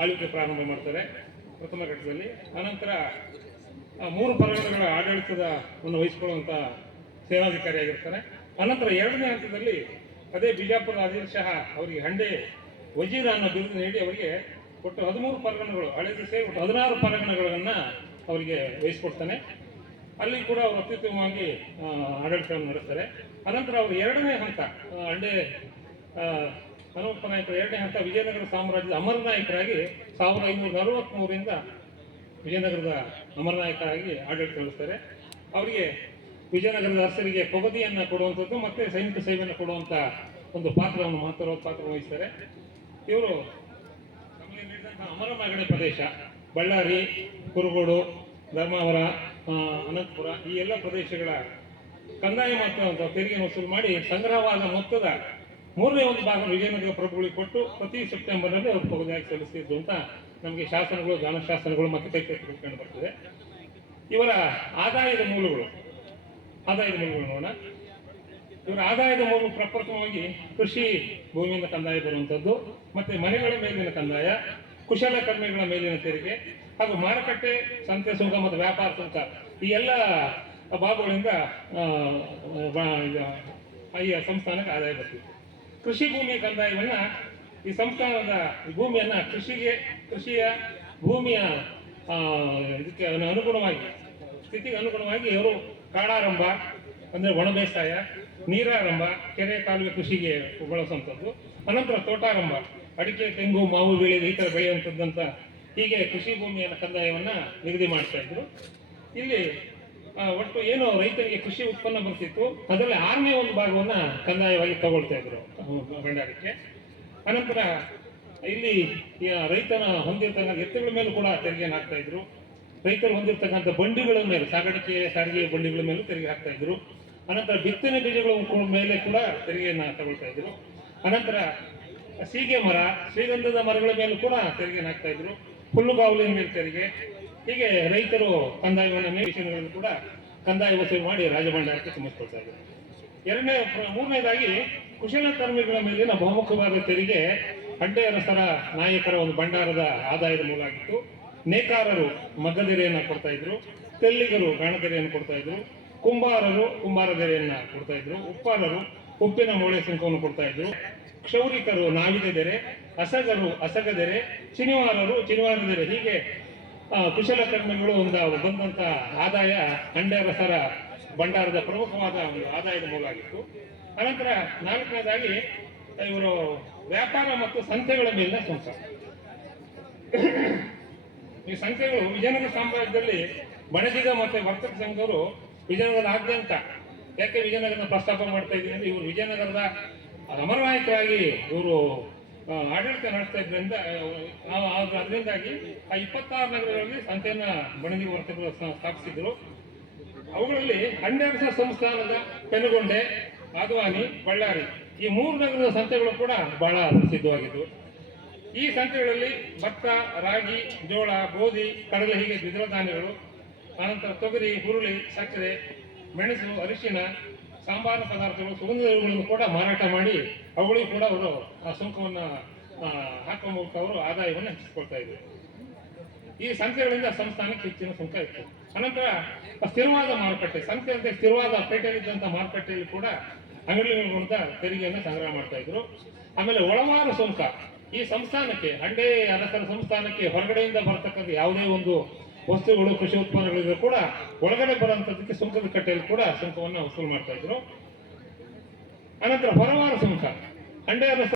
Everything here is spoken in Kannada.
ಆಳ್ವಿಕೆ ಪ್ರಾರಂಭ ಮಾಡ್ತಾರೆ ಪ್ರಥಮ ಘಟ್ಟದಲ್ಲಿ. ಅನಂತರ ಮೂರು ಪರಗಣಗಳ ಒಂದು ವಹಿಸಿಕೊಳ್ಳುವಂಥ ಸೇನಾಧಿಕಾರಿಯಾಗಿರ್ತಾರೆ ಅನಂತರ ಎರಡನೇ ಹಂತದಲ್ಲಿ ಅದೇ ಬಿಜಾಪುರ ಆದಿಲ್ ಶಹ ಅವರಿಗೆ ಹಂಡೆ ವಜೀರ ಅನ್ನೋ ಬಿರುದು ನೀಡಿ ಅವರಿಗೆ ಒಟ್ಟು ಹದಿಮೂರು ಪರಗಣಗಳು ಹಳೆದು ಸೇರಿ ಒಟ್ಟು ಹದಿನಾರು ಪರಗಣಗಳನ್ನು ಅವರಿಗೆ ವಹಿಸಿಕೊಡ್ತಾನೆ. ಅಲ್ಲಿ ಕೂಡ ಅವರು ಅತ್ಯುತ್ತಮವಾಗಿ ಆಡಳಿತವನ್ನು ನಡೆಸ್ತಾರೆ. ಅನಂತರ ಅವರು ಎರಡನೇ ಹಂತ ಹಂಡೆ ಹನುಮಪ್ಪ ನಾಯಕರು, ಎರಡನೇ ಹಂತ ವಿಜಯನಗರ ಸಾಮ್ರಾಜ್ಯದ ಅಮರನಾಯಕರಾಗಿ ಸಾವಿರದ ಐನೂರ ನಲವತ್ತ್ಮೂರರಿಂದ ವಿಜಯನಗರದ ಅಮರನಾಯಕರಾಗಿ ಆಡಳಿತ ನಡೆಸ್ತಾರೆ. ಅವರಿಗೆ ವಿಜಯನಗರದ ಅರಸರಿಗೆ ಪೊಗದಿಯನ್ನು ಕೊಡುವಂಥದ್ದು ಮತ್ತು ಸೈನಿಕ ಸೇವೆಯನ್ನು ಕೊಡುವಂಥ ಒಂದು ಪಾತ್ರವನ್ನು ಮಹತ್ತರವಾದ ಪಾತ್ರ ವಹಿಸ್ತಾರೆ. ಇವರು ಅಮರ ನೀಡಿದಂಥ ಅಮರನಾಗಣೆ ಪ್ರದೇಶ, ಬಳ್ಳಾರಿ, ಕುರುಗೋಡು, ಧರ್ಮಾವರ ಅನಂತಪುರ ಈ ಎಲ್ಲ ಪ್ರದೇಶಗಳ ಕಂದಾಯ ಮತ್ತು ತೆರಿಗೆ ವಸೂಲು ಮಾಡಿ ಸಂಗ್ರಹವಾದ ಮೊತ್ತದ ಮೂರನೇ ಒಂದು ಭಾಗ ವಿಜಯನಗರ ಪ್ರಭುಗಳಿಗೆ ಕೊಟ್ಟು ಪ್ರತಿ ಸೆಪ್ಟೆಂಬರ್ನಲ್ಲಿ ಅವರು ಪಗುದಿಯಾಗಿ ಸಲ್ಲಿಸ್ತಿದ್ರು ಅಂತ ನಮಗೆ ಶಾಸನಗಳು ಗಾನಶಾಸನಗಳು ಮತ್ತು ಕೈಕಟ್ಟು ಕಂಡು ಬರ್ತದೆ. ಇವರ ಆದಾಯದ ಮೂಲಗಳು ಆದಾಯದ ಮೂಲಗಳು ನೋಡೋಣ. ಇವರ ಆದಾಯದ ಮೂಲ ಪ್ರಪ್ರಥಮವಾಗಿ ಕೃಷಿ ಭೂಮಿಯಿಂದ ಕಂದಾಯ ಬರುವಂಥದ್ದು ಮತ್ತೆ ಮನೆಗಳ ಮೇಲಿನ ಕಂದಾಯ, ಕುಶಲ ಕರ್ಮಿಗಳ ಮೇಲಿನ ತೆರಿಗೆ, ಹಾಗೂ ಮಾರುಕಟ್ಟೆ, ಸಂತೆ ಸುಂಕ ಮತ್ತು ವ್ಯಾಪಾರ ಸುಂಕ ಈ ಎಲ್ಲ ಭಾಗಗಳಿಂದ ಈ ಸಂಸ್ಥಾನಕ್ಕೆ ಆದಾಯ ಬರ್ತಿತ್ತು ಕೃಷಿ ಭೂಮಿ ಕಂದಾಯವನ್ನ ಈ ಸಂಸ್ಥಾನದ ಭೂಮಿಯನ್ನು ಕೃಷಿಗೆ, ಕೃಷಿಯ ಭೂಮಿಯ ಇದಕ್ಕೆ ಅನುಗುಣವಾಗಿ, ಸ್ಥಿತಿಗೆ ಅನುಗುಣವಾಗಿ ಅವರು ಕಾಡಾರಂಭ, ಅಂದರೆ ಒಣ ಬೇಸಾಯ, ನೀರಾರಂಭ, ಕೆರೆ ಕಾಲುವೆ ಕೃಷಿಗೆ ಬಳಸುವಂಥದ್ದು. ಅನಂತರ ತೋಟಾರಂಭ, ಅಡಿಕೆ, ತೆಂಗು, ಮಾವು, ಬೆಳೆ, ಈ ಥರ ಬೆಳೆಯುವಂಥದ್ದಂತ ಹೀಗೆ ಕೃಷಿ ಭೂಮಿಯ ಕಂದಾಯವನ್ನ ನಿಗದಿ ಮಾಡ್ತಾ ಇದ್ರು. ಇಲ್ಲಿ ಒಟ್ಟು ಏನು ರೈತರಿಗೆ ಕೃಷಿ ಉತ್ಪನ್ನ ಬರ್ತಿತ್ತು, ಅದರಲ್ಲಿ ಆರನೇ ಒಂದು ಭಾಗವನ್ನ ಕಂದಾಯವಾಗಿ ತಗೊಳ್ತಾ ಇದ್ರು. ಭಂಡಾರಕ್ಕೆ ಅನಂತರ ಇಲ್ಲಿ ರೈತನ ಹೊಂದಿರತಕ್ಕಂಥ ಎತ್ತುಗಳ ಮೇಲೂ ಕೂಡ ತೆರಿಗೆಯನ್ನು ಹಾಕ್ತಾ ಇದ್ರು. ರೈತರು ಹೊಂದಿರತಕ್ಕಂಥ ಬಂಡಿಗಳ ಮೇಲೆ, ಸಾಗಾಣಿಕೆ, ಸಾರಿಗೆ ಬಂಡಿಗಳ ಮೇಲೂ ತೆರಿಗೆ ಹಾಕ್ತಾ ಇದ್ರು. ಅನಂತರ ಬಿತ್ತನೆ ಬೀಜಗಳ ಮೇಲೆ ಕೂಡ ತೆರಿಗೆಯನ್ನು ತಗೊಳ್ತಾ ಇದ್ರು. ಅನಂತರ ಸೀಗೆ ಮರ, ಶ್ರೀಗಂಧದ ಮರಗಳ ಮೇಲೂ ಕೂಡ ತೆರಿಗೆಯನ್ನು ಹಾಕ್ತಾ ಇದ್ರು. ಹುಲ್ಲುಗಾವಲಿನ ಮೇಲೆ ತೆರಿಗೆ. ಹೀಗೆ ರೈತರು ಕಂದಾಯವನ್ನು ಮಿಷನ್ಗಳನ್ನು ಕೂಡ ಕಂದಾಯ ವಸೂಲಿ ಮಾಡಿ ರಾಜಭಂಡಾರಕ್ಕೆ ತುಂಬಿಸ್ಕೊಳ್ತಾ ಇದ್ದಾರೆ ಎರಡನೇ, ಮೂರನೇದಾಗಿ ಕುಶಲಕರ್ಮಿಗಳ ಮೇಲಿನ ಬಹುಮುಖವಾದ ತೆರಿಗೆ ಹಂಡೆ ಅರಸರ ನಾಯಕರ ಒಂದು ಭಂಡಾರದ ಆದಾಯದ ಮೂಲ ಆಗಿತ್ತು ನೇಕಾರರು ಮಗ್ಗದೆರೆಯನ್ನು ಕೊಡ್ತಾ ಇದ್ರು, ತೆಲ್ಲಿಗರು ಗಾಣದೆರೆಯನ್ನು ಕೊಡ್ತಾ ಇದ್ರು, ಕುಂಬಾರರು ಕುಂಬಾರದೆರೆಯನ್ನು ಕೊಡ್ತಾ ಇದ್ರು ಉಪ್ಪಾರರು ಉಪ್ಪಿನ ಮೂಳೆ ಸುಂಕವನ್ನು ಕೊಡ್ತಾ ಇದ್ರು. ಕ್ಷೌರಿಕರು ನಾವಿದೆ ದೆರೆ, ಅಸಗರು ಅಸಗದೆರೆ ಚಿನಿವಾರರು ಚಿನಿವಾರದೆರೆ ಹೀಗೆ ಕುಶಲಕರ್ಮಿಗಳು ಒಂದು ಬಂದಂತ ಆದಾಯ ಹಂಡೆ ಅರಸರ ಭಂಡಾರದ ಪ್ರಮುಖವಾದ ಒಂದು ಆದಾಯದ ಮೂಲ ಆಗಿತ್ತು. ಅನಂತರ ನಾಲ್ಕನೇದಾಗಿ ಇವರು ವ್ಯಾಪಾರ ಮತ್ತು ಸಂತೆಗಳ ಮೇಲಿನ ಸುಂಕ ಈ ಸಂಖ್ಯೆಗಳು ವಿಜಯನಗರ ಸಾಮ್ರಾಜ್ಯದಲ್ಲಿ ಬಣಜಿಗ ಮತ್ತೆ ವರ್ತಕ ವಿಜಯನಗರದ ವಿಜಯನಗರದಾದ್ಯಂತ ಯಾಕೆ ವಿಜಯನಗರನ ಪ್ರಸ್ತಾಪ ಮಾಡ್ತಾ ಇದ್ದೀನಿ ಅಂದ್ರೆ ಇವರು ವಿಜಯನಗರದ ಅಮರನಾಯಕರಾಗಿ ಇವರು ಆಡಳಿತ ನಡೆಸ್ತಾ ಇದ್ರಿಂದ ಅದರಿಂದಾಗಿ ಆ ಇಪ್ಪತ್ತಾರು ನಗರಗಳಲ್ಲಿ ಸಂತೆಯನ್ನ ಬಣಜಿಗ ವರ್ತಕರು ಸ್ಥಾ- ಸ್ಥಾಪಿಸಿದ್ರು. ಅವುಗಳಲ್ಲಿ ಹನ್ನೆರಡು ಸಂಸ್ಥಾನದ ಪೆನುಗೊಂಡೆ ಆದವಾನಿ ಬಳ್ಳಾರಿ ಈ ಮೂರು ನಗರದ ಸಂತೆಗಳು ಕೂಡ ಬಹಳ ಪ್ರಸಿದ್ಧವಾಗಿದ್ದವು. ಈ ಸಂತೆಗಳಲ್ಲಿ ಭತ್ತ, ರಾಗಿ, ಜೋಳ, ಗೋಧಿ, ಕಡಲೆ ಹೀಗೆ ದ್ವಿದಳ ಧಾನ್ಯಗಳು, ಆನಂತರ ತೊಗರಿ, ಹುರುಳಿ, ಸಕ್ಕರೆ, ಮೆಣಸು, ಅರಿಶಿನ, ಸಾಂಬಾರ ಪದಾರ್ಥಗಳು, ಸುಗಂಧ ದ್ರವ್ಯಗಳನ್ನು ಕೂಡ ಮಾರಾಟ ಮಾಡಿ ಅವುಗಳಿಗೂ ಕೂಡ ಅವರು ಆ ಸುಂಕವನ್ನು ಹಾಕುವ ಮೂಲಕ ಅವರು ಆದಾಯವನ್ನು ಹೆಚ್ಚಿಸ್ಕೊಳ್ತಾ ಇದ್ರು ಈ ಸಂತೆಗಳಿಂದ ಸಂಸ್ಥಾನಕ್ಕೆ ಹೆಚ್ಚಿನ ಸುಂಕ ಇತ್ತು. ಅನಂತರ ಸ್ಥಿರವಾದ ಮಾರುಕಟ್ಟೆ ಸಂತೆ ಅಂತ ಸ್ಥಿರವಾದ ಪೇಟೆಯಲ್ಲಿದ್ದಂಥ ಮಾರುಕಟ್ಟೆಯಲ್ಲಿ ಕೂಡ ಅಂಗಡಿಗಳಿಂದ ತೆರಿಗೆಯನ್ನು ಸಂಗ್ರಹ ಮಾಡ್ತಾ ಇದ್ರು. ಆಮೇಲೆ ಒಳವಾರು ಸುಂಕ ಈ ಸಂಸ್ಥಾನಕ್ಕೆ, ಹಂಡೆ ಅರಸರ ಸಂಸ್ಥಾನಕ್ಕೆ ಹೊರಗಡೆಯಿಂದ ಬರ್ತಕ್ಕಂಥ ಯಾವುದೇ ಒಂದು ವಸ್ತುಗಳು, ಕೃಷಿ ಉತ್ಪನ್ನಗಳಿದ್ರು ಕೂಡ ಒಳಗಡೆ ಬರುವಂಥದ್ದಕ್ಕೆ ಸುಂಕದ ಕಟ್ಟೆಯಲ್ಲಿ ಕೂಡ ಸುಂಕವನ್ನು ವಸೂಲು ಮಾಡ್ತಾ ಇದ್ರು. ಅನಂತರ ಹೊರವಾರ ಸುಂಕ ಹಂಡೆ ಅರಸ